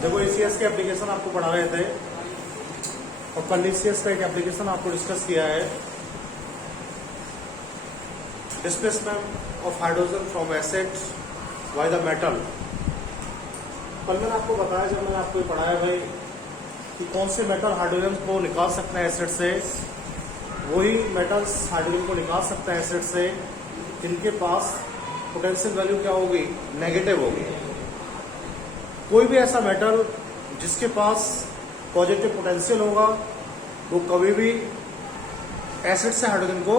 देखो ECS के application आपको पढ़ा रहे थे और कल ECS का एक एप्लीकेशन आपको डिस्कस किया है, displacement of hydrogen from acid by the metal. कल मैंने आपको बताया, जब मैंने आपको ये पढ़ाया भाई कि कौन से मेटल हाइड्रोजन को निकाल सकते हैं एसिड से, वही मेटल्स हाइड्रोजन को निकाल सकते हैं एसिड से जिनके पास पोटेंशियल वैल्यू क्या होगी, नेगेटिव होगी। कोई भी ऐसा मेटल जिसके पास पॉजिटिव पोटेंशियल होगा वो कभी भी एसिड से हाइड्रोजन को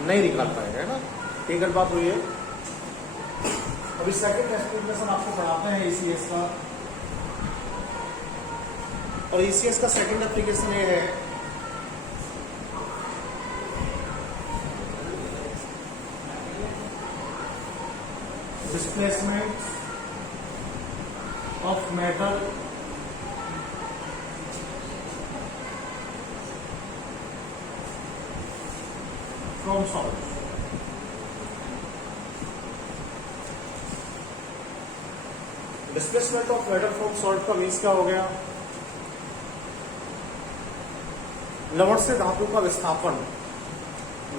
नहीं निकाल पाएगा, है ना। एक बात हुई है। अभी सेकंड एप्लीकेशन आपको पढ़ाते हैं ECS का, और ECS का सेकंड एप्लीकेशन ये है displacement of metal from salt। Displacement of metal from salt का मीन्स क्या हो गया, लवण से धातु का विस्थापन,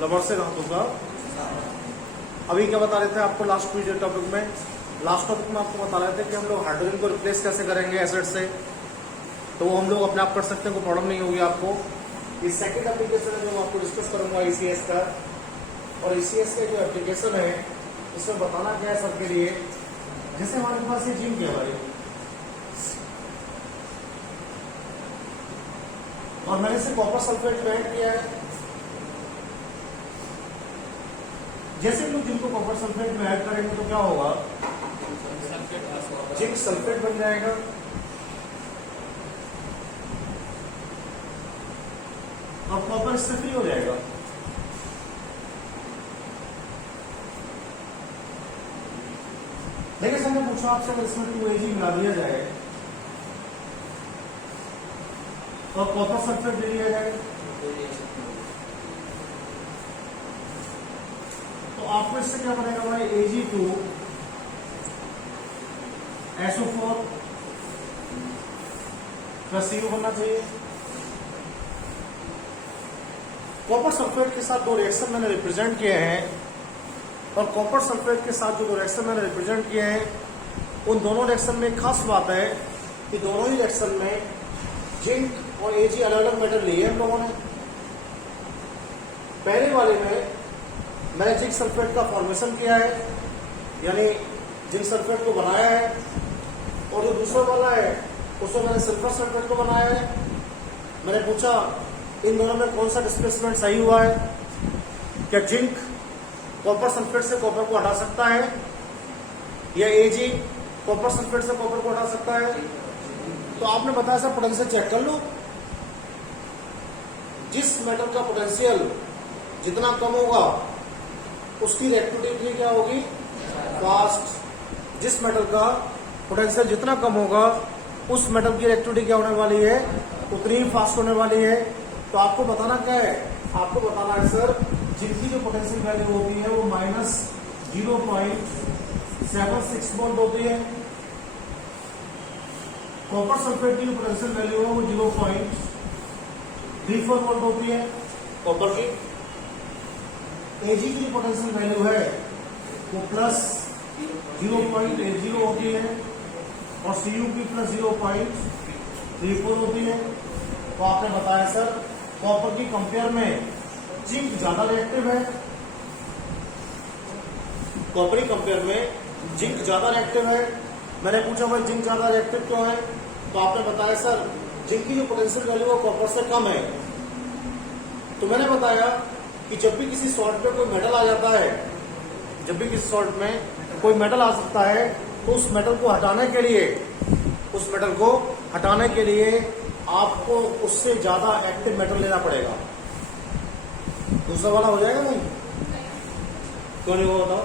लवण से धातु का। अभी क्या बता रहे थे आपको लास्ट टॉपिक में, लास्ट टॉपिक में आपको बता रहे थे कि हम लोग हाइड्रोजन को रिप्लेस कैसे करेंगे एसिड से, तो वो हम लोग अपने आप कर सकते हैं, कोई प्रॉब्लम नहीं होगी आपको। ये सेकंड एप्लीकेशन है जो मैं आपको डिस्कस करूंगा ECS का, और ECS का जो एप्लीकेशन है इसमें बताना क्या है सबके लिए। जैसे हमारे पास ये जिंक है भाई, और मैंने इसे कॉपर सल्फेट में ऐड किया है। जैसे लोग जिनको कॉपर सल्फेट में ऐड करेंगे तो क्या होगा, जिंक सल्फेट बन जाएगा, और कॉपर इससे फ्री हो जाएगा। देखिए सर, मैं पूछा आपसे अगर इसमें 2Ag मिला दिया जाए और कॉपर सल्फेट ले लिया जाए तो आपको इससे क्या बनेगा भाई, Ag2 SO4 प्लस Cu बनना चाहिए। कॉपर सल्फेट के साथ दो रिएक्शन मैंने रिप्रेजेंट किए हैं, और कॉपर सल्फेट के साथ जो दो रिएक्शन मैंने रिप्रेजेंट किए हैं उन दोनों रिएक्शन में खास बात है कि दोनों ही रिएक्शन में जिंक और Ag अलग अलग मेटल लिए हम लोगों ने। पहले वाले में मैंने जिंक सल्फेट का फॉर्मेशन किया है, यानी जिंक सल्फेट को बनाया है, और जो दूसरा वाला है उसमें मैंने सल्फर सल्फेट को बनाया है। मैंने पूछा इन दोनों में कौन सा डिस्प्लेसमेंट सही हुआ है, क्या जिंक कॉपर सल्फेट से कॉपर को हटा सकता है, या Ag कॉपर सल्फेट से कॉपर को हटा सकता है। तो आपने बताया सर पोटेंशियल चेक कर लो, जिस मेटल का पोटेंशियल जितना कम होगा उसकी रिएक्टिविटी क्या होगी, फास्ट। जिस मेटल का पोटेंशियल जितना कम होगा उस मेटल की रिएक्टिविटी क्या होने वाली है, उतनी ही फास्ट होने वाली है। तो आपको बताना क्या है, आपको बताना है सर जिनकी जो पोटेंशियल वैल्यू होती है वो -0.76 वोल्ट होती है। कॉपर सल्फेट की जो पोटेंशियल वैल्यू है वो 0.34 वोल्ट होती है कॉपर की। Ag की जो पोटेंशियल वैल्यू है वो +0.80 होती है, और Cu की +0.34 होती है। तो आपने बताया सर कॉपर की कंपेयर में जिंक ज्यादा रिएक्टिव है, कॉपर की कंपेयर में जिंक ज्यादा रिएक्टिव है। मैंने पूछा भाई जिंक ज्यादा रिएक्टिव क्यों है, तो आपने बताया सर जिंक की जो पोटेंशियल वैल्यू है कॉपर से कम है। तो मैंने बताया कि जब भी किसी सॉल्ट में कोई मेटल आ जाता है, जब भी किसी सॉल्ट में कोई मेटल आ सकता है तो उस मेटल को हटाने के लिए आपको उससे ज्यादा एक्टिव मेटल लेना पड़ेगा। दूसरा वाला हो जाएगा नहीं, क्यों नहीं होगा बताओ।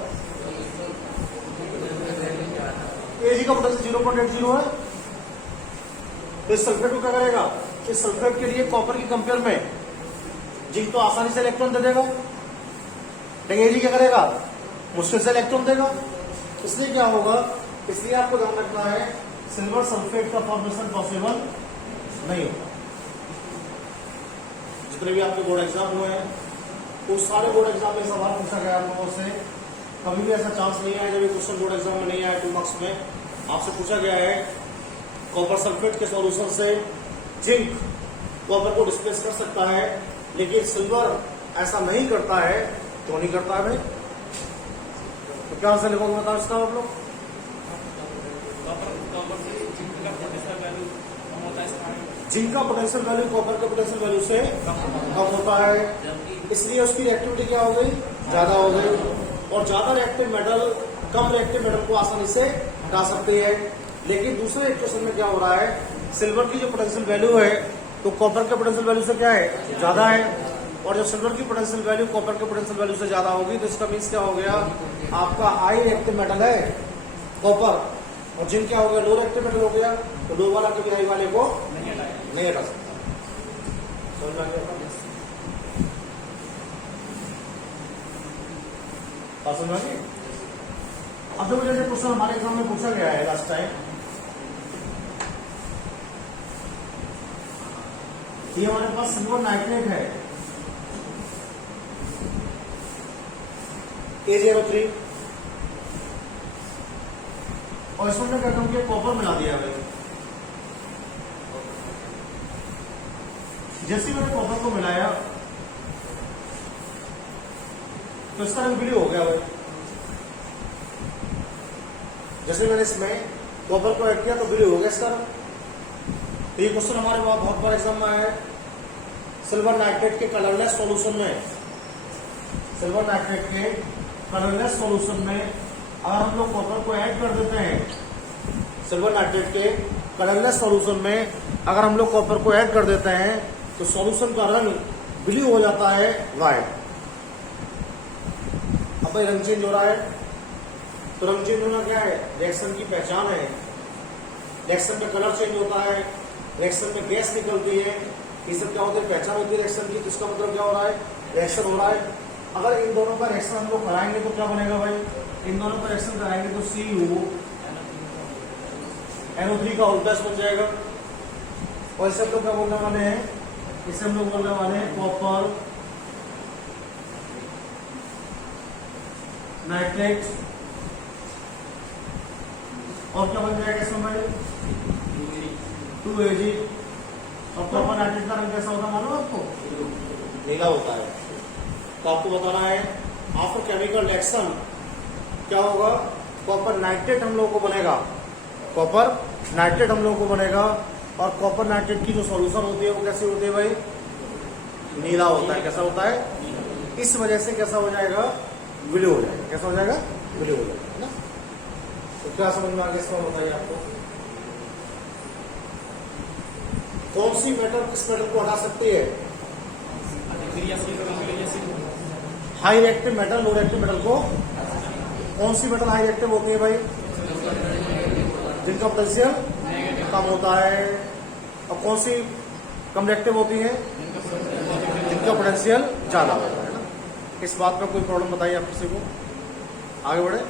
Ag का पोटेंशियल 0.80 है, तो इस सल्फेट को क्या करेगा, इस सल्फेट के लिए कॉपर की कंपेयर में जिंक तो आसानी से इलेक्ट्रॉन दे देगा, लेकिन Ag क्या करेगा, मुश्किल से इलेक्ट्रॉन देगा। इसलिए क्या होगा, इसलिए आपको ध्यान रखना है सिल्वर सल्फेट का फॉर्मेशन पॉसिबल नहीं होता। जितने भी आपके बोर्ड एग्जाम हुए हैं उस सारे बोर्ड एग्जाम में सवाल पूछा गया आप लोगों से, कभी भी ऐसा चांस नहीं आया जब ये क्वेश्चन बोर्ड एग्जाम में नहीं आया 2 मार्क्स में आपसे पूछा गया है कॉपर सल्फेट के सॉल्यूशन से जिंक कॉपर को डिस्प्लेस कर सकता है, लेकिन सिल्वर ऐसा नहीं करता है। क्यों नहीं करता है भाई? तो क्या आंसर लिखोगे बताओ इसका आप लोग? जिंक का पोटेंशियल वैल्यू कॉपर के पोटेंशियल वैल्यू से कम होता है, इसलिए उसकी रिएक्टिविटी क्या हो गई? ज्यादा हो गई। और ज्यादा रिएक्टिव मेटल कम रिएक्टिव मेटल को आसानी से हटा सकती है। लेकिन दूसरे इक्वेशन में क्या हो रहा है, सिल्वर की जो पोटेंशियल वैल्यू है तो कॉपर के पोटेंशियल वैल्यू से क्या है? ज्यादा है। और जब सिल्वर की पोटेंशियल वैल्यू कॉपर के पोटेंशियल वैल्यू से ज्यादा होगी तो इसका मीन्स क्या हो गया, आपका हाई रिएक्टिव मेटल है कॉपर और जिंक क्या हो गया? लो रिएक्टिव मेटल हो गया। तो लो वाला कभी हाई वाले को नहीं हटा सकता। समझ में आ गया? समझ में आ गई? अब देखो जैसे क्वेश्चन हमारे एग्जाम में पूछा गया है लास्ट टाइम, ये हमारे पास सिल्वर नाइट्रेट है A03 और इसमें क्या करता हूं कि कॉपर मिला दिया भाई। जैसे मैंने कॉपर को मिलाया तो इसका रंग ब्लू हो गया भाई। जैसे मैंने इसमें कॉपर को ऐड किया तो ब्लू हो गया इसका रंग। तो ये क्वेश्चन हमारे पास बहुत बार एग्जाम में आया है। सिल्वर नाइट्रेट के कलरलेस सॉल्यूशन में, सिल्वर नाइट्रेट के कलरलेस सॉल्यूशन में अगर हम लोग कॉपर को ऐड कर देते हैं, सिल्वर नाइट्रेट के कलरलेस सॉल्यूशन में अगर हम लोग कॉपर को ऐड कर देते हैं तो सॉल्यूशन का रंग ब्लू हो जाता है व्हाइट। अब भाई रंग चेंज हो रहा है तो रंग चेंज होना क्या है? रिएक्शन की पहचान है। रिएक्शन में कलर चेंज होता है, रिएक्शन में गैस निकलती है, ये सब क्या होती है? पहचान होती है रिएक्शन की। तो इसका मतलब क्या हो रहा है? रिएक्शन हो रहा है। अगर इन दोनों का रिएक्शन हम लोग कराएंगे तो क्या बनेगा भाई? इन दोनों का रिएक्शन कराएंगे तो CuNO3 का उल्टा बन जाएगा। और इसे हम लोग क्या बोलने वाले हैं? इसे हम लोग बोलने वाले हैं कॉपर नाइट्रेट। और क्या बन जाएगा इसमें भाई? 2Ag। और कॉपर नाइट्रेट का रंग कैसा होता है मालूम आपको? नीला होता है। तो आपको बताना है आफ्टर केमिकल रिएक्शन क्या होगा? कॉपर नाइट्रेट हम लोगों को बनेगा, कॉपर नाइट्रेट हम लोगों को बनेगा। और कॉपर नाइट्रेट की जो सॉल्यूशन होती है वो कैसी होती है भाई? नीला होता है। कैसा होता है? इस वजह से कैसा हो जाएगा? ब्लू हो जाएगा। कैसा हो जाएगा? ब्लू हो जाएगा, है ना? तो क्या समझ में आ गया इसका बताइए आपको? कौन सी मेटल किस मेटल को हटा सकती है? High reactive metal low reactive metal को। कौन सी मेटल हाई रिएक्टिव होती है भाई? जिनका पोटेंशियल कम होता है। और कौन सी कम रिएक्टिव होती है? जिनका पोटेंशियल ज्यादा होता है ना। इस बात में कोई प्रॉब्लम बताइए आप किसी को? आगे बढ़े।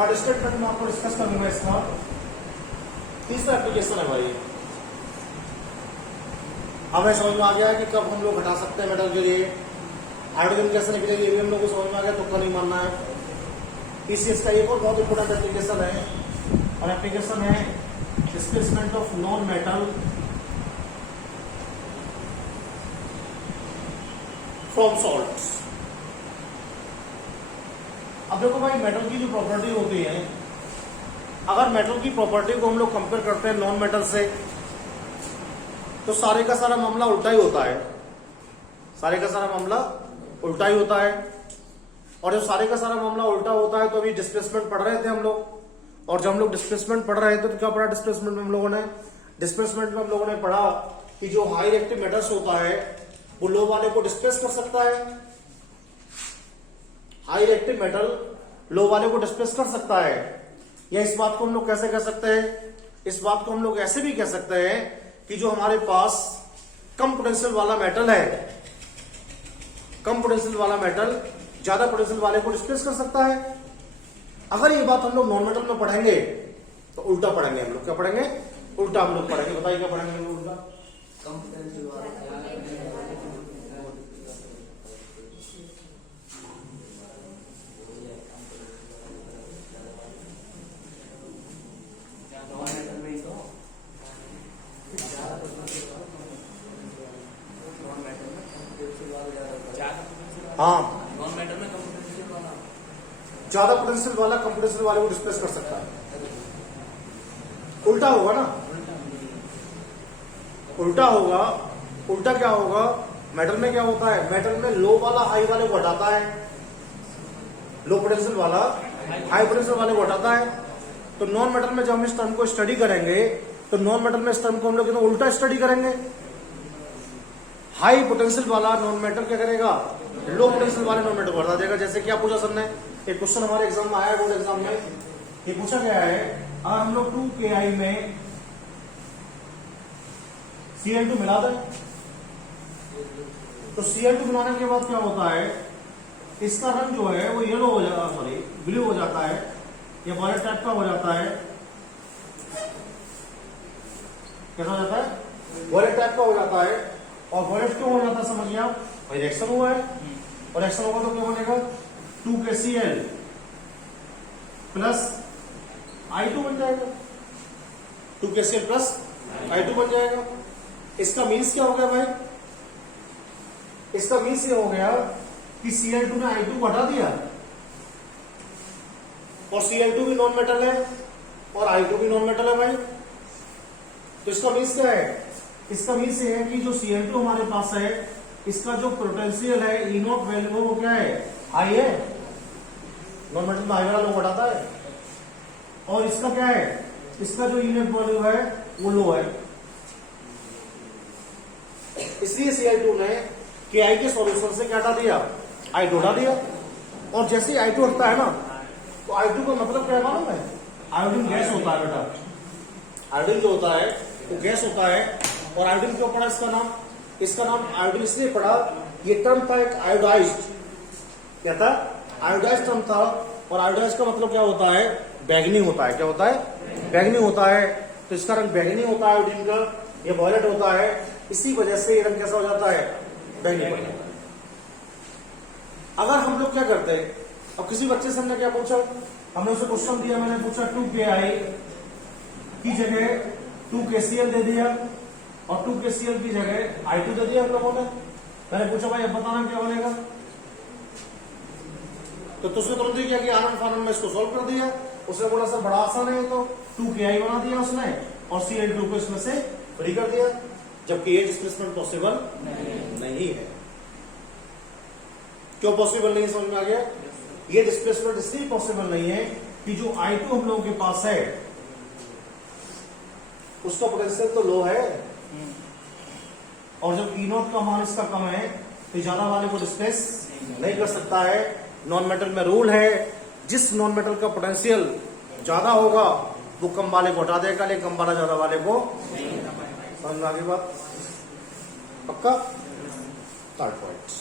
थर्ड स्टेटमेंट में आपको डिस्कस करूंगा इसका तीसरा एप्लीकेशन है भाई। हमें समझ में आ गया कि कब हम लोग घटा सकते हैं मेटल के लिए, हाइड्रोजन कैसे निकलेगी ये भी हम लोग को समझ में आ गया। तो नहीं मानना है। पीसीएस का एक और बहुत इंपोर्टेंट एप्लीकेशन है और एप्लीकेशन है displacement of non metal from salts. अब देखो भाई मेटल की जो प्रॉपर्टी होती है, अगर मेटल की प्रॉपर्टी को हम लोग कंपेयर करते हैं नॉन मेटल से तो सारे का सारा मामला उल्टा ही होता है। सारे का सारा मामला उल्टा ही होता है। और जब सारे का सारा मामला उल्टा होता है तो अभी डिस्प्लेसमेंट पढ़ रहे थे हम लोग, और जब हम लोग डिस्प्लेसमेंट पढ़ रहे थे तो क्या पढ़ा डिस्प्लेसमेंट में हम लोगों ने? डिस्प्लेसमेंट में हम लोगों ने पढ़ा कि जो हाई रिएक्टिव मेटल्स होता है वो लो वाले को डिस्प्लेस कर सकता है। हाई रिएक्टिव मेटल लो वाले को डिस्प्लेस कर सकता है। या इस बात को हम लोग कैसे कह सकते हैं? इस बात को हम लोग ऐसे भी कह सकते हैं कि जो हमारे पास कम पोटेंशियल वाला मेटल है, कम पोटेंशियल वाला मेटल ज्यादा पोटेंशियल वाले को डिस्प्लेस कर सकता है। अगर ये बात हम लोग नॉन मेटल में पढ़ेंगे तो उल्टा पढ़ेंगे हम लोग। क्या पढ़ेंगे? उल्टा हम लोग पढ़ेंगे। बताइए क्या पढ़ेंगे हम लोग उल्टा? हाँ, ज्यादा पोटेंशियल वाला कम पोटेंशियल वाले को डिस्प्लेस कर सकता है। उल्टा होगा ना, उल्टा होगा। उल्टा क्या होगा? मेटल में क्या होता है? मेटल में लो वाला हाई वाले को हटाता है, लो पोटेंशियल वाला हाई पोटेंशियल वाले को हटाता है। तो नॉन मेटल में जब हम इस टर्म को स्टडी करेंगे तो नॉन मेटल में इस टर्म को हम लोग उल्टा स्टडी करेंगे। हाई पोटेंशियल वाला नॉन मेटल क्या करेगा? लो पोटेंशियल वाले नॉन मेटल को हटा देगा। जैसे क्या पूछा सर ने, एक क्वेश्चन हमारे एग्जाम में आया, बोर्ड एग्जाम में ये पूछा गया है, अगर हम लोग 2Ki में Cl2 मिला दें तो Cl2 मिलाने के बाद क्या होता है? इसका रंग जो है वो येलो हो जाता है, सॉरी ब्लू हो जाता है, या वॉयलेट टाइप का हो जाता है। कैसा हो जाता है? वॉयलेट टाइप का हो जाता है। और वॉयलेट क्यों हो जाता है समझिए आप? भाई रिएक्शन हुआ है, और रिएक्शन होगा तो क्या बनेगा? 2KCl प्लस I2 बन जाएगा। 2KCl प्लस I2 बन जाएगा। इसका मीन्स क्या हो गया भाई? इसका मीन्स ये हो गया कि Cl2 ने I2 को हटा दिया, और Cl2 भी नॉन मेटल है और I2 भी नॉन मेटल है भाई। तो इसका मीन्स क्या है? इसका मीन्स ये है कि जो Cl2 हमारे पास है, इसका जो पोटेंशियल है E0 वैल्यू वो क्या है? हाई है। नॉन मेटल में हाई वाला लोग हटाता है। और इसका क्या है? इसका जो E0 वैल्यू है वो लो है। इसलिए Cl2 ने Ki के सॉल्यूशन से क्या हटा दिया? I2 हटा दिया। और जैसे ही I2 हटता है ना, तो I2 का मतलब क्या है मालूम है? आयोडीन गैस होता है बेटा। आयोडीन जो होता है वो गैस होता है। और आयोडीन क्यों पड़ा इसका नाम? इसका नाम आयोडीन इसलिए पड़ा, ये टर्म था एक आयोडाइज्ड। क्या था? आयोडाइज्ड टर्म था। और आयोडाइज्ड का मतलब क्या होता है? बैगनी होता है। क्या होता है? बैगनी होता है। तो इसका रंग बैगनी होता है आयोडीन का, ये वॉयलेट होता है। इसी वजह से ये रंग कैसा हो जाता है? बैगनी पड़ जाता है। अगर हम लोग क्या करते हैं, अब किसी बच्चे से हमने क्या पूछा, हमने उसे क्वेश्चन दिया, मैंने पूछा 2Ki की जगह 2KCl दे दिया, और 2KCl की जगह I2 दे दिया हम लोगों ने। मैंने पूछा भाई अब बताना क्या बनेगा, तो तुझने तुरंत ही क्या किया? आनंद फानंद में इसको सॉल्व कर दिया। उसने बोला सर बड़ा आसान है, तो 2Ki बना दिया उसने, और Cl2 को इसमें से फ्री कर दिया, जबकि ये डिस्प्लेसमेंट पॉसिबल नहीं है। क्यों पॉसिबल नहीं? समझ में आ गया? ये डिस्प्लेसमेंट इसलिए पॉसिबल नहीं है कि जो I2 हम लोगों के पास है उसका पोटेंशियल तो लो है, और जब E0 का मान इसका कम है तो ज्यादा वाले को डिस्प्लेस नहीं कर सकता है। नॉन मेटल में रूल है, जिस नॉन मेटल का पोटेंशियल ज्यादा होगा वो कम वाले को हटा देगा, लेकिन कम वाला ज्यादा वाले को। समझ में आ गई बात? पक्का? Third point,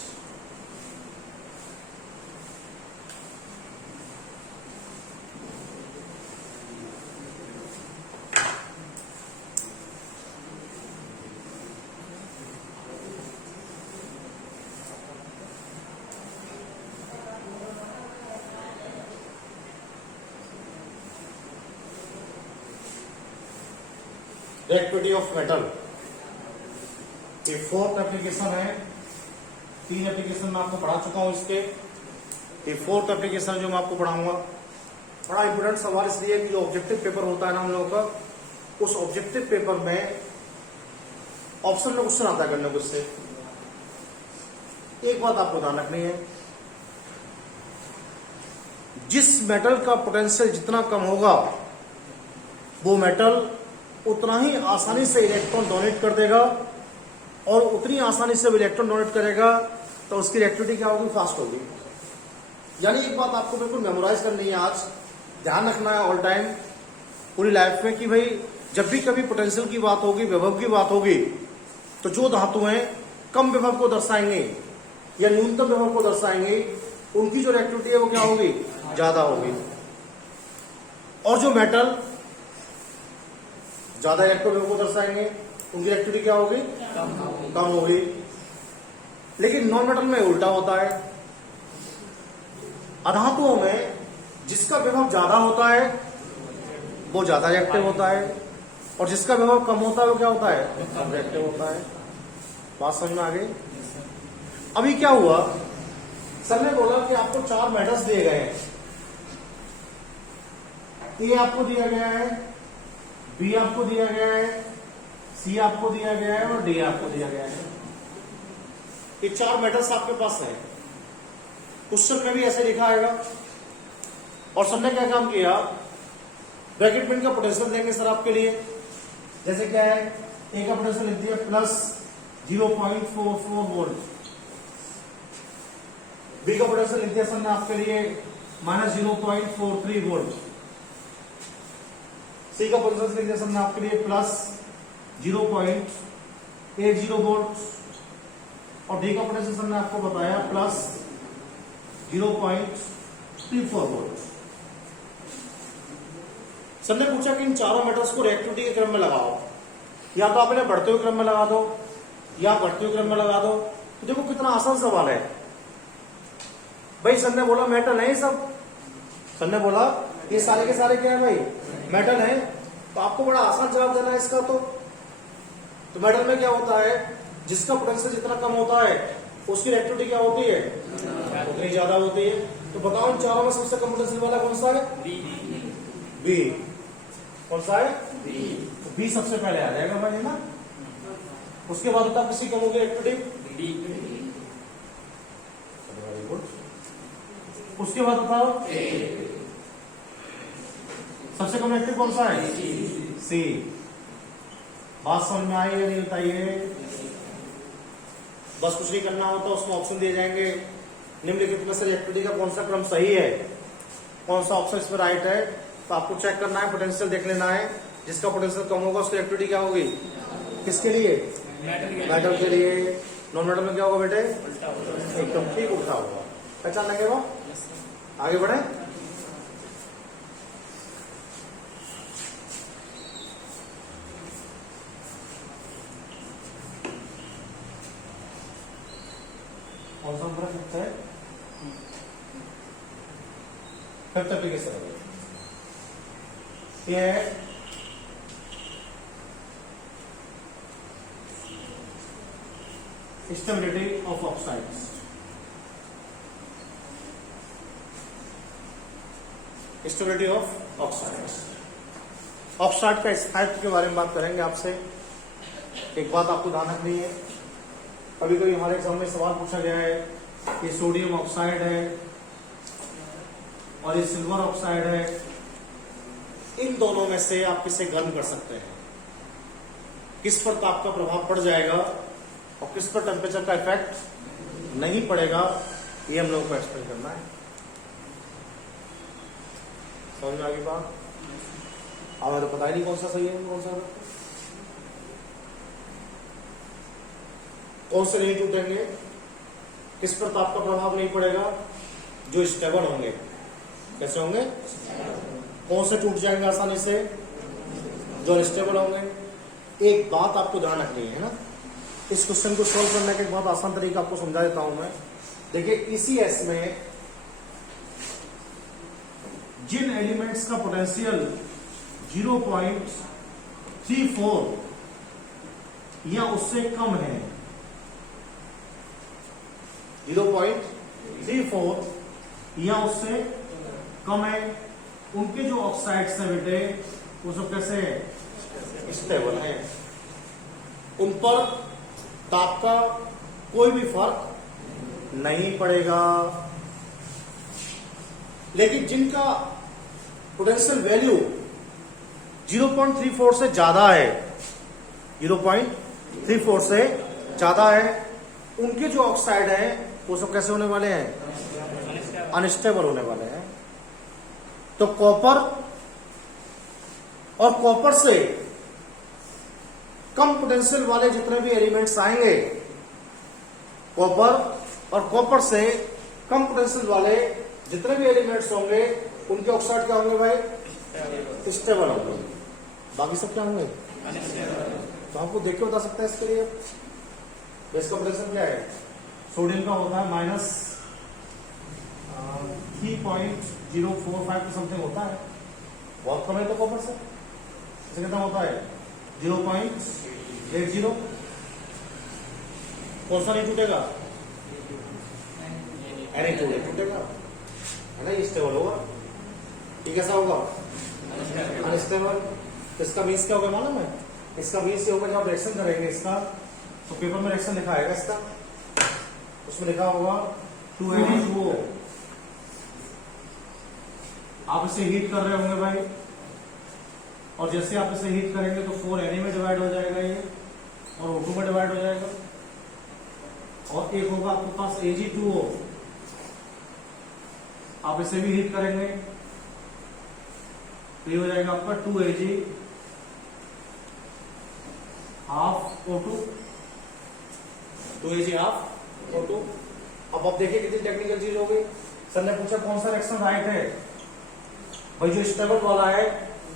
reactivity of metal. ये फोर्थ एप्लीकेशन है। 3 एप्लीकेशन मैं आपको पढ़ा चुका हूं इसके। ये फोर्थ एप्लीकेशन जो मैं आपको पढ़ाऊंगा। बड़ा इंपोर्टेंट सवाल इसलिए कि जो ऑब्जेक्टिव पेपर होता है ना हम लोगों का, उस ऑब्जेक्टिव पेपर में ऑप्शन में क्वेश्चन आता है करने को। इससे एक बात आपको ध्यान रखनी है, जिस मेटल का पोटेंशियल जितना कम होगा वो मेटल उतना ही आसानी से इलेक्ट्रॉन डोनेट कर देगा, और उतनी आसानी से वो इलेक्ट्रॉन डोनेट करेगा तो उसकी रिएक्टिविटी क्या होगी? फास्ट होगी। यानी एक बात आपको बिल्कुल मेमोराइज करनी है, आज ध्यान रखना है ऑल टाइम पूरी लाइफ में, कि भाई जब भी कभी पोटेंशियल की बात होगी, विभव की बात होगी, तो जो धातुएं कम विभव को दर्शाएंगे या न्यूनतम विभव को दर्शाएंगे, उनकी जो रिएक्टिविटी है वो क्या होगी, ज्यादा होगी। और जो मेटल ज्यादा रिएक्टिव विभव को दर्शाएंगे, उनकी रिएक्टिविटी क्या होगी, कम होगी। लेकिन नॉन मेटल में उल्टा होता है। अधातुओं में जिसका विभव ज्यादा होता है वो ज्यादा रिएक्टिव होता है, और जिसका विभव कम होता है वो क्या होता है, कम रिएक्टिव होता है। बात समझ में आ गई। अभी क्या हुआ, सर ने बोला कि आपको 4 मेटल्स दिए गए हैं। ए आपको दिया गया है, बी आपको दिया गया है, सी आपको दिया गया है और डी आपको दिया गया है। ये 4 मेटल्स आपके पास है। क्वेश्चन में भी ऐसे लिखा आएगा। और सर ने क्या काम किया, ब्रैकेट में इनका पोटेंशियल देंगे सर आपके लिए। जैसे क्या है, ए का पोटेंशियल लिख दिया प्लस 0.44 वोल्ट, बी का पोटेंशियल लिख दिया सर ने आपके लिए माइनस 0.43 वोल्ट, सी का पोटेंशियल लिख दिया सर ने आपके लिए प्लस 0.80 वोल्ट, और डी का पोटेंशियल सर ने आपको बताया प्लस 0.34 वोल्ट। सर ने पूछा कि इन चारों मेटल्स को रिएक्टिविटी के क्रम में लगाओ, या तो आप इन्हें बढ़ते हुए क्रम में लगा दो या घटते हुए क्रम में लगा दो। तो देखो कितना आसान सवाल है भाई। सर ने बोला मेटल है ये सब, सर ने बोला ये सारे के सारे क्या है भाई, मेटल है। तो आपको बड़ा आसान जवाब देना है इसका। तो मेटल में क्या होता है, जिसका पोटेंशियल जितना कम होता है उसकी रिएक्टिविटी क्या होती है, उतनी ज्यादा होती है। तो बताओ इन चारों में सबसे कम पोटेंशियल वाला कौन सा है, बी। कौन सा है, तो बी सबसे पहले आ जाएगा भाई, है ना। उसके बाद बताओ किसी कम होगी रिएक्टिविटी, वेरी गुड। उसके बाद बताओ सबसे कम रिएक्टिव कौन सा है, सी। बात समझ में आई या नहीं बताइए। बस कुछ नहीं करना होता, उसमें ऑप्शन दिए जाएंगे, निम्नलिखित में से रिएक्टिविटी का कौन सा क्रम सही है, कौन सा ऑप्शन इसमें राइट है। तो आपको चेक करना है, पोटेंशियल देख लेना है। जिसका पोटेंशियल कम होगा उसकी रिएक्टिविटी क्या होगी, किसके लिए, मेटल के लिए। नॉन मेटल में क्या होगा बेटे, एकदम ठीक उल्टा होगा। पहचान लेंगे वो, आगे बढ़े। कौन सा नंबर है, फिफ्थ एप्लीकेशन है ये है stability of oxides. Stability of oxides, oxide का स्थायित्व के बारे में बात करेंगे आपसे। एक बात आपको ध्यान रखनी है, कभी कभी हमारे एग्जाम में सवाल पूछा गया है कि सोडियम ऑक्साइड है और ये सिल्वर ऑक्साइड है, इन दोनों में से आप किसे गर्म कर सकते हैं, किस पर ताप का प्रभाव पड़ जाएगा और किस पर टेम्परेचर का इफेक्ट नहीं पड़ेगा, ये हम लोगों को एक्सप्लेन करना है। समझ में आ गई बात। अब हमें तो पता ही नहीं कौन सा सही है, कौन सा गलत है। कौन से नहीं टूटेंगे, किस पर ताप का प्रभाव नहीं पड़ेगा, जो स्टेबल होंगे। कैसे होंगे, कौन से टूट जाएंगे आसानी से, जो अनस्टेबल होंगे। एक बात आपको ध्यान रखनी है ना, इस क्वेश्चन को सॉल्व करने का एक बहुत आसान तरीका आपको समझा देता हूं मैं। देखिए ECS में जिन एलिमेंट्स का पोटेंशियल 0.34 या उससे कम है, 0.34 या उससे कम है, उनके जो ऑक्साइड्स है बेटे वो सब कैसे स्टेबल है, उन पर ताप का कोई भी फर्क नहीं पड़ेगा। लेकिन जिनका पोटेंशियल वैल्यू 0.34 से ज्यादा है, 0.34 से ज्यादा है, उनके जो ऑक्साइड है वो सब कैसे होने वाले हैं, अनस्टेबल होने वाले हैं। तो कॉपर और कॉपर से कम पोटेंशियल वाले जितने भी एलिमेंट्स आएंगे कॉपर, और कॉपर से कम पोटेंशियल वाले जितने भी एलिमेंट्स होंगे उनके ऑक्साइड क्या होंगे भाई? स्टेबल होंगे। बाकी सब क्या होंगे? तो आपको देख के बता सकते हैं इसके लिए बेस का पोटेंशियल क्या है? सोडियम का होता है माइनस 3.045 समथिंग होता है, बहुत कम है तो कॉपर से। इसे कितना होता है? 0.80। कौन सा नहीं टूटेगा? नहीं टूटेगा, है ना? ये स्टेबल होगा। ये कैसा होगा? अनस्टेबल। इसका मीन्स क्या होगा मालूम है? इसका मीन्स ये होगा जब आप रिएक्शन करेंगे इसका, तो पेपर में रिएक्शन लिखा आएगा इसका, उसमें लिखा होगा 2Na2O। आप इसे हीट कर रहे होंगे भाई, और जैसे आप इसे हीट करेंगे तो 4Na में डिवाइड हो जाएगा ये, और O2 में डिवाइड हो जाएगा, और एक होगा आपके पास Ag2O। आप इसे भी हीट करेंगे तो ये हो जाएगा आपका 2Ag half O2, 2Ag half O2। अब आप देखिए कितनी टेक्निकल चीज हो गई। सर ने पूछा कौन सा रिएक्शन राइट है? भाई जो स्टेबल वाला है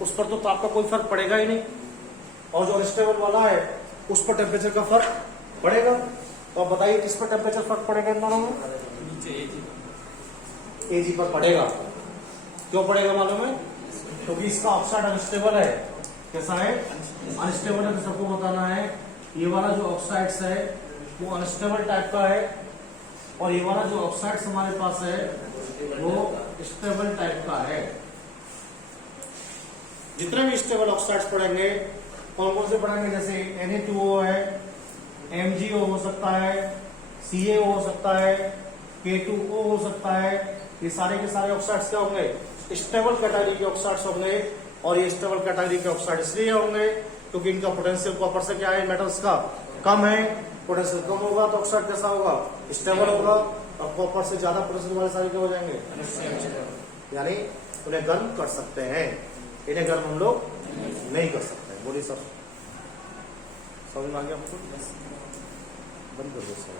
उस पर तो ताप का कोई फर्क पड़ेगा ही नहीं, और जो अनस्टेबल वाला है उस पर टेम्परेचर का फर्क पड़ेगा। तो आप बताइए किस पर टेम्परेचर फर्क पड़ेगा इन दोनों में? एजी पर पड़ेगा। क्यों पड़ेगा मालूम है? क्योंकि इसका ऑक्साइड अनस्टेबल है। कैसा है? अनस्टेबल है। तो सबको बताना है ये वाला जो ऑक्साइड्स है वो अनस्टेबल टाइप का है, और ये वाला जो ऑक्साइड्स हमारे पास है वो स्टेबल टाइप का है। जितने भी स्टेबल ऑक्साइड्स पड़ेंगे कौन कौन से पड़ेंगे? जैसे Na2O है, MgO हो सकता है, CaO हो सकता है, K2O हो सकता है। ये सारे के सारे ऑक्साइड्स क्या होंगे? स्टेबल कैटेगरी के ऑक्साइड्स होंगे। और ये स्टेबल कैटेगरी के ऑक्साइड इसलिए होंगे क्योंकि इनका पोटेंशियल कॉपर से क्या है? मेटल्स का कम है। पोटेंशियल कम होगा तो ऑक्साइड कैसा होगा? स्टेबल होगा। और कॉपर से ज्यादा पोटेंशियल वाले सारे क्या हो जाएंगे? यानी उन्हें गर्म कर सकते हैं, इन्हें गर्म हम लोग नहीं कर सकते। बोलिए सर, समझ में आ गया आपको? बंद कर दो सर।